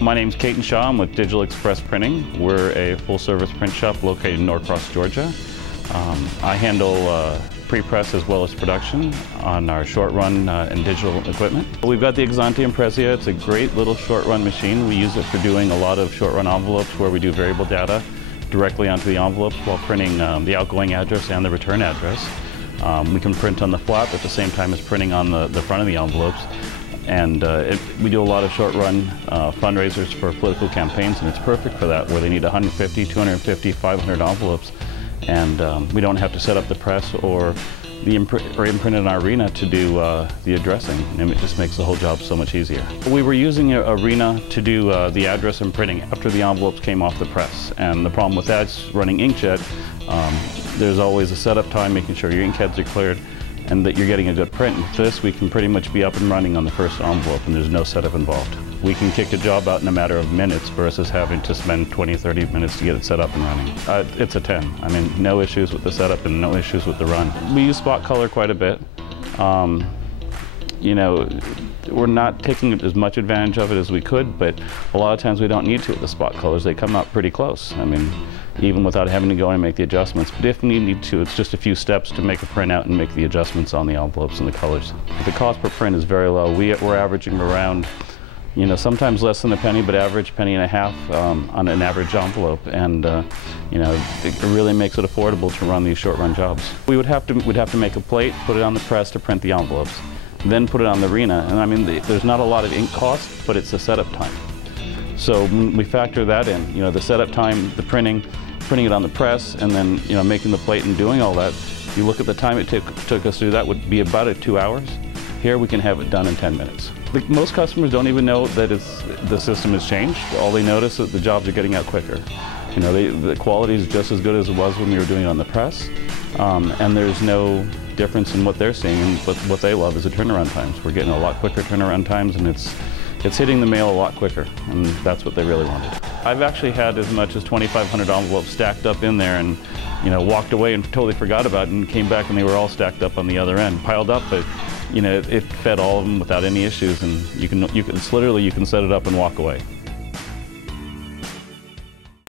My name's Kate Shaw. I'm with Digital Express Printing. We're a full-service print shop located in Norcross, Georgia. I handle pre-press as well as production on our short-run and digital equipment. We've got the Xante Impressia. It's a great little short-run machine. We use it for doing a lot of short-run envelopes where we do variable data directly onto the envelopes while printing the outgoing address and the return address. We can print on the flap at the same time as printing on the front of the envelopes. And we do a lot of short-run fundraisers for political campaigns, and it's perfect for that, where they need 150, 250, 500 envelopes. And we don't have to set up the press or imprint in our Arena to do the addressing, and it just makes the whole job so much easier. We were using Arena to do the address and printing after the envelopes came off the press, and the problem with that is running inkjet. There's always a setup time, making sure your ink heads are cleared and that you're getting a good print. With this, we can pretty much be up and running on the first envelope, and there's no setup involved. We can kick a job out in a matter of minutes versus having to spend 20, 30 minutes to get it set up and running. It's a 10. I mean, no issues with the setup and no issues with the run. We use spot color quite a bit. You know, we're not taking as much advantage of it as we could, but a lot of times we don't need to with the spot colors. They come out pretty close. I mean, even without having to go and make the adjustments. But if we need to, it's just a few steps to make a printout and make the adjustments on the envelopes and the colors. The cost per print is very low. We're averaging around, you know, sometimes less than a penny, but average penny and a half on an average envelope, and you know, it really makes it affordable to run these short-run jobs. We'd have to make a plate, put it on the press to print the envelopes, then put it on the Arena, and I mean, there's not a lot of ink cost, but it's the setup time. So when we factor that in, you know, the setup time, the printing it on the press, and then, you know, making the plate and doing all that, you look at the time it took us to do that would be about 2 hours. Here we can have it done in 10 minutes. Most customers don't even know that the system has changed. All they notice is that the jobs are getting out quicker. You know, the quality is just as good as it was when we were doing it on the press, and there's no difference in what they're seeing, and what they love is the turnaround times. We're getting a lot quicker turnaround times, and it's hitting the mail a lot quicker, and that's what they really wanted. I've actually had as much as 2,500 envelopes stacked up in there, and you know, walked away and totally forgot about it, and came back and they were all stacked up on the other end, piled up, but you know, it fed all of them without any issues, and you can set it up and walk away.